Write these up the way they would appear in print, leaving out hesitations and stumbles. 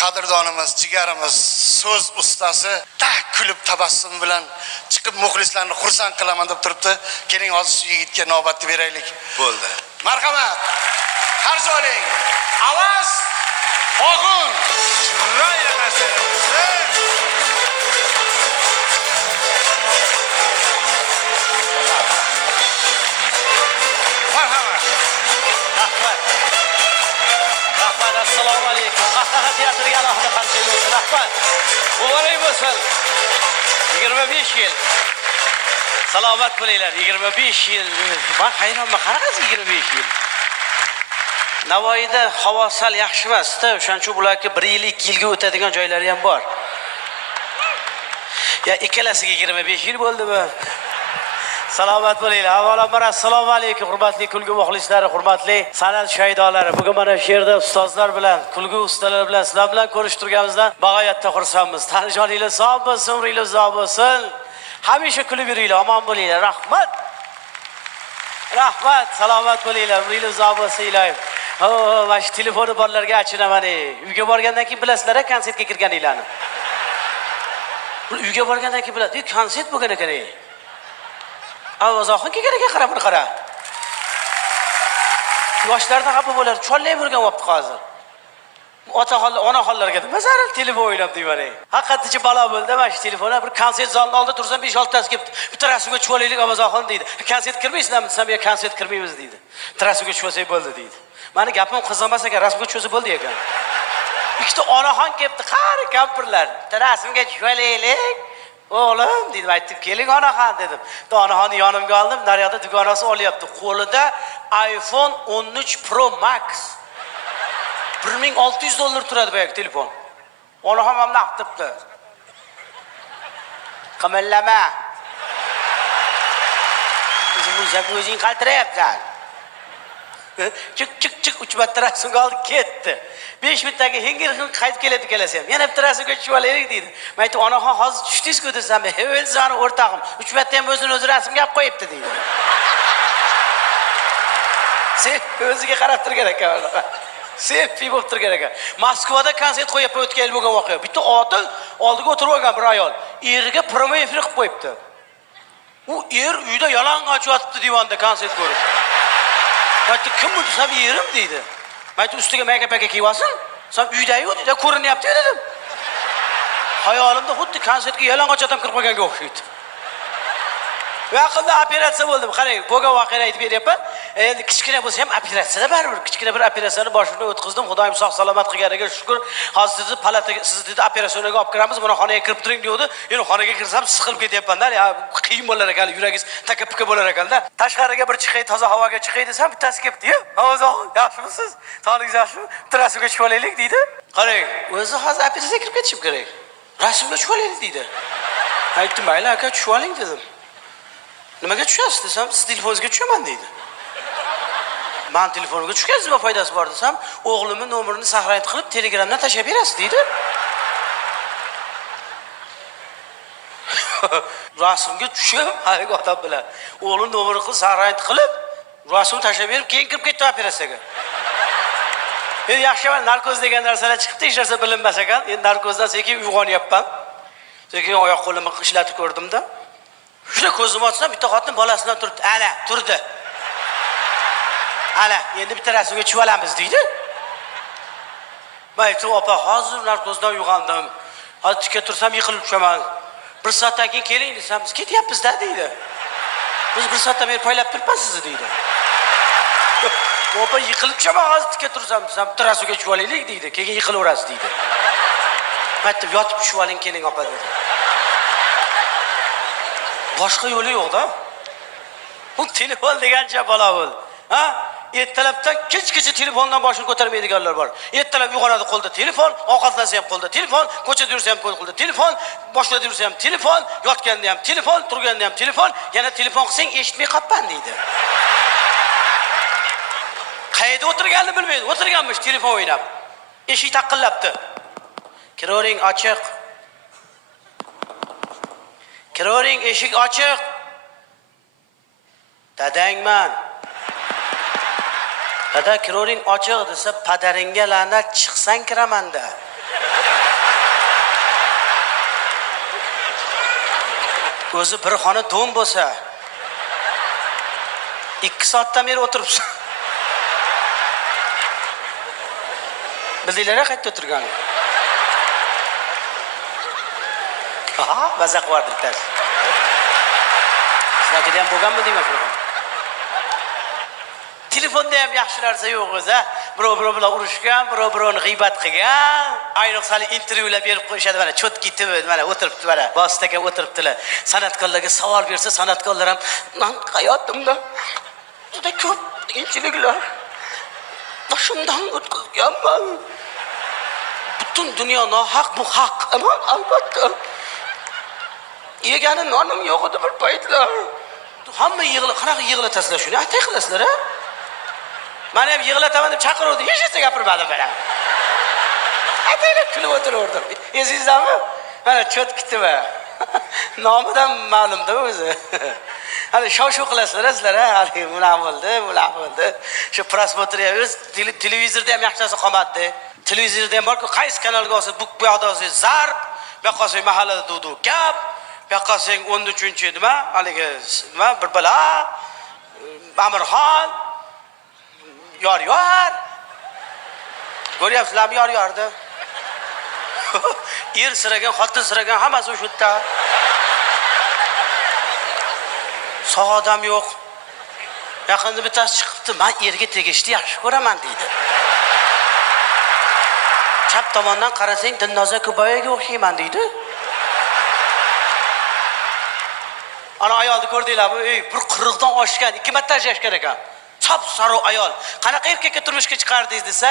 qadrdonimiz, jigarimiz, so'z ustasi kulib tabassum bilan chiqib muxlislarni xursand qilaman deb turibdi. Keling hozir shu yigitga navbatni beraylik. Bo'ldi. Marhamat. Qarshi oling. Avaz Oxun. Chiroyli qarshilaymiz. Marhamat. Rahmat, assalomu alaykum. Qahqaha teatriga alohida qarshilik bo'lsin. Rahmat. Muborak bo'lsin. 25 yil. Salomat bo'linglar. 25 yil. Men hayronman. Qaraqasiz 25 yil. Navoiyda havo sal yaxshi emas-da, o'shaning uchun bularga 1 yil, 2 yilga o'tadigan joylari ham bor. Ya ikkalasiga 25 yil bo'ldimi? Salomat bo'linglar. Avvalambor assalomu alaykum, hurmatli kulgu muxlislari, hurmatli san'at shaydolari. Bugun mana shu yerda ustozlar bilan, kulgu ustalari bilan sizlar bilan ko'rishib turganimizdan bag'oyatda xursandmiz. Tanijoningiz sog' bo'lsin, umringiz uzoq bo'lsin. Hamisha kulib yuringlar, omon bo'linglar. Rahmat. Rahmat, salomat bo'linglar, umringiz uzoq bo'lsin ilohim. Mana shu telefoni borlarga achinaman. Uyga borgandan keyin bilasizlar, konsertga kirganinglarni. Uyga borgandan keyin biladi, konsert bo'lgan ekan. Ovozoxon kelganiga qarab, buni qara. Yoshlarda xafa bo'lar, chollay bo'lgan vaqt hozir. Onaxonlarga nima zarar telefon o'ylab deyman. Haqiqatda balo bo'ldi. Mana shu telefonlar bir konsert zalida oldida tursam 5-6 tasi kelib, bitta rasmga tushib olaylik Ovozoxon deydi. Konsert kirmaysizlarmi desam, "Yo'q, konsert kirmaymiz" deydi. Bitta rasmga tushib olsak bo'ldi deydi. Mani gapim qiziqmas ekan, rasmga tushsa bo'ldi ekan. Ikkita onaxon kelibdi, qari kampirlar. Bitta rasmga tushib olaylik. O'g'lim dedim, aytib keling onaxon dedim. Onaxonni yonimga oldim, naryoqda dugonasi olyapti. Qo'lida iPhone 13 Pro Max. $1600 turadi bu telefon. Onaxon ham naqtibdi. Qimillama. O'zing qaltirayapsan. Çık uch marta rasmga oldi ketdi. 5 minutdagi hingir-hing qaytib keladi ham. Yana bitta rasmga tushib olaylik deydi. Men aytdim, onaxon hozir tushdingiz-ku desam, "O'zini o'rtog'im 3 marta ham o'zini rasmga olib qo'yibdi" deydi. Sen o'ziga qarab turgan ekan. Selfie bo'lib turgan ekan. Moskvada konsert qo'yib o'tgan yil bo'lgan voqea. Bitta otin oldiga o'tirib olgan bir ayol. Eriga promo efir qilib qo'yibdi. U uyda yalang'och yotibdi divanda konsert ko'rib. Aytdi, "Kim bu?" desam, "Yerim" deydi. Men aytdim, "Ustiga make-up kiyib olsin." Sen uyda-yu deydi, "Ko'rinyapti" dedim. Hayolimda xuddi konsertga yalang'och odam kirib qolganga o'xshaydi. Yaqinda operatsiya bo'ldim. Qarang, bo'lgan voqeani aytib beryapman. Endi kichkina bo'lsa ham operatsiyada baribir kichkina bir operatsiyani boshimdan o'tkazdim. Xudoyim sog' salomat qilganiga shukr. Hozir sizni palataga, sizni dedi operatsiyaga olib kiramiz. Buni xonaga kirib turing deydi. Endi xonaga kirsam siqilib ketyapman-da. Ya qiyin bo'lar ekan, yuragingiz taka-puka bo'lar ekan-da. Tashqariga bir chiqay, toza havoga chiqay desam, bittasi kelibdi-yu. "Ovozoxon, yaxshimisiz? Sog'ligingiz yaxshimi? Bitta rasmga tushib olaylik" deydi. Qarang, o'zi hozir operatsiyaga kirib ketishim kerak. Rasmga tushib olaylik deydi. Aytdim, "Mayli aka, tushib oling" dedim. Nimaga tushasiz desam, "Siz telefoningizga tushaman" deydi. "Men telefonimga tushgansiz, nima foydasi bor" desam, "O'g'limning nomerini saqlanib qilib Telegramdan tashlab berasiz" deydi. Rasmga tushib, haligi odam bilan o'g'lim nomerini qilib saqlanib qilib, rasmni tashlab berib, keyin kirib ketdi operatsiyaga. Endi yaxshiman, narkoz degan narsalar chiqibdi, hech narsa bilinmas ekan. Endi narkozdan sekin uyg'onyapman. Sekin oyoq qo'limni ishlatib ko'rdim-da. Shuna ko'zimni ochsam, bitta xotin bolasidan turibdi. Ana, turdi. Ana, endi bitta rasmga tushib olamiz deydi. Men aytdim, "Opa, hozir narkozdan uyg'ondim. Hozir tikka tursam yiqilib tushaman. 1 soatdan keyin keling" desam, "Biz ketyapmiz-da" deydi. "Biz 1 soatdan beri poylab turibmiz sizni" deydi. "Opa, yiqilib tushaman hozir tikka tursam" desam, "Bitta rasmga tushib olaylik" deydi. "Keyin yiqilaverasiz" deydi. Men aytdim, "Yotib tushib oling keling opa" dedi. Boshqa yo'li yo'q-da. Bu telefon degancha balo bo'ldi. Ha? Ertalabdan kechgacha telefondan boshini ko'tarmaydiganlar bor. Ertalab uyg'onadi qo'lda telefon, ovqatlansa ham qo'lda telefon, ko'chada yursa ham qo'lda telefon, boshida yursa ham telefon, yotganda ham telefon, turganda ham telefon, yana telefon qilsang eshitmay qolpan deydi. Qayerda o'tirganini bilmaydi. O'tirganmish telefon o'ynab. Eshik taqillabdi. "Kiravering, ochiq." "Kiravering, eshik ochiq." "Dadangman." Dada kiroving ochiq desa, padaringga la'nat, chiqsang kiramanda. O'zi bir xona do'm bo'lsa, 2 soatdan beri o'tiribsan. Bildinglar qayerda o'tirgan? Aha, mazaq vardır ders. Sizlarga ham bo'lganmi deyman shuni. Telefonda ham yaxshi narsa yo'q o'zi. Birov bilan urushgan, birov-birovni g'iybat qilgan. Ayniqsa intervyular berib qo'yishadi, mana cho'tki tib, mana o'tiribdi, mana bostaga o'tiribdilar. San'atkorlarga savol bersa, san'atkorlar ham men hayotimda juda ko'p qiyinchiliklar boshimdan o'tkazganman. Butun dunyo nohaq, bu haq. Ammo albatta yegani nonim yo'q edi bir paytlar. Hamma qanaqa yig'latasizlar shuni? Aytay qilasizlar, a? Mana ham yig'lataman deb chaqiruvdi, hech narsa gapirmadim men. Ataylar kulib o'tiraverdim. Esingizdanmi? Mana cho'tkitib. Nomidan ma'lumda o'zi. Hali shov-shuv qilasizlar sizlar, ha? Hali buna bo'ldi. Shu prosmotriyamiz televizorda ham yaxshi narsa qolmadi. Televizorda ham borku, qaysi kanalga olsa, bu yoqda olsa zarb, bu yoqqa olsa mahallada dudu gap, bu yoqqa olsa 13-chi nima? Haligi nima? Bir bala Amirxon yor. Ko'ryapsizlarmi yor-yorda? Er siragan, xotin siragan hammasi o'sha yerda. Sog' odam yo'q. Yaqinda bittasi chiqibdi, men erga tegishni yaxshi ko'raman deydi. Chap tomondan qarasang, Dilnoza Kubayevaga o'xshayman deydi. Ana ayolni ko'rdinglarmi? Bir 40 dan oshgan, 2 marta ajrashgan ekan. Sap saro ayol. Qanaqa erkakka turmushga chiqardingiz desa,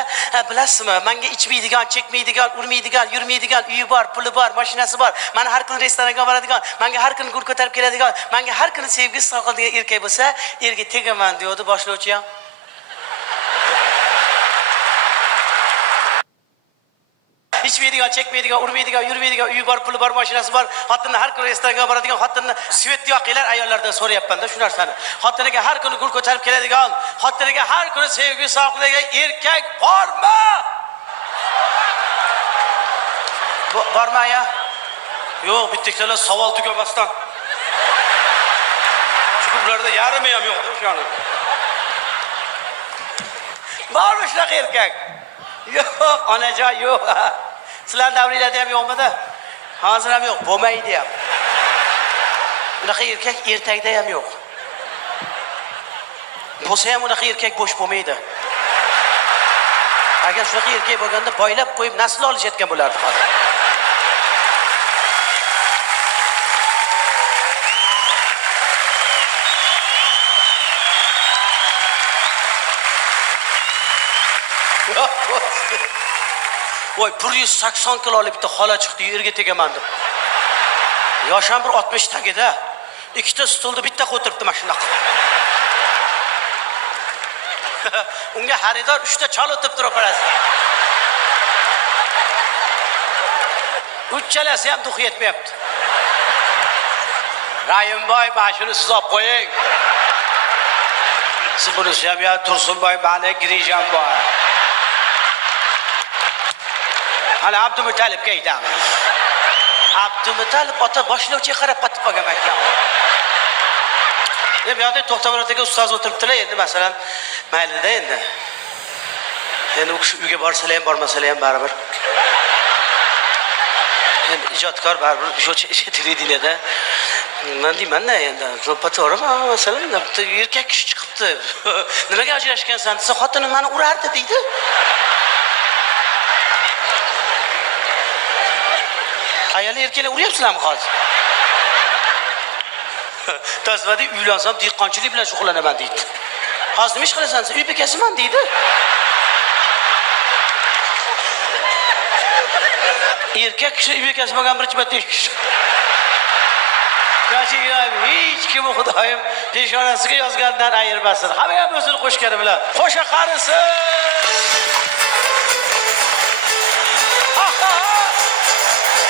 bilasizmi, menga ichmaydigan, chekmaydigan, urmaydigan, yurmaydigan, uyi bor, puli bor, mashinasi bor. Meni har kuni restoranga boradigan, menga har kuni gul ko'tarib keladigan, menga har kuni sevgi soqiladigan erkak bo'lsa, erga tegaman deydi boshlovchi ham. İçmeydigan, çekmeydigan, urmaydigan, yurmaydigan, uyi bor, puli bor, mashinasi bor. Xotinni har kuni restoranga boradigan, xotinni svet yoqinglar ayollardan so'rayapman-da shu narsani. Xotiniga har kuni gul ko'tarib keladigan, xotiniga har kuni sevgi soqiladigan erkak bormi? Bormi ya? Yo'q, bittalar savol tugamasdan. Chunki ularda yarimi ham yo'q o'shani. Bormi shunaqa erkak? Yo'q, onajon yo'q. Sizlar davringlarda ham yo'qmidi? Hozir ham yo'q, bo'lmaydi ham. Bunaqa erkak ertakda ham yo'q. Bo'lsa ham unaqa erkak bo'sh bo'lmaydi. Agar shunaqa erkak bo'lganda boylab qo'yib nasl olishayotgan bo'lardi hozir. Voy 180 kiloluk bitta xola chiqdi, yerga tegaman deb. Yosham bir 60 tagida. Ikkita stolda bitta o'tiribdi mana shunaqa. Unga xaridor 3 ta chol o'tib turib qarasi. Uchalasi ham duxi yetmayapti. Rayimboy, mana shuni siz olib qo'ying. Siz bunisi ham ya Tursunboy, mani Girijam bor. Hala Abdumuttalibga aytamiz. Abdumuttalib ota boshlovchiga qarab qotib qolgan ekan. Bu yoqda To'xtamurodga ustoz o'tiribdilar, endi masalan, maylida endi. Endi u kishi uyga borsalar ham, bormasalar ham baribir. Endi ijodkor baribir o'sha televideniyada men deyman-da endi, to'g'rimi masalan, erkak kishi chiqibdi. Nimaga ajrashgansan desa, xotinim meni urardi deydi. Ayol erkaklar uryapsizlarmi hozir? Tasvadi uylansam dehqonchilik bilan shug'ullanaman deydi. Hozir nima ish qilasan? Uy bekasiman deydi. Erkak kishi uy bekasi bo'lgan birinchi marta kishi. Hech kim Xudoyim peshonasiga yozgandan ayirmasin. Hamma ham o'zini qo'shgani bilan qo'sha qarisin.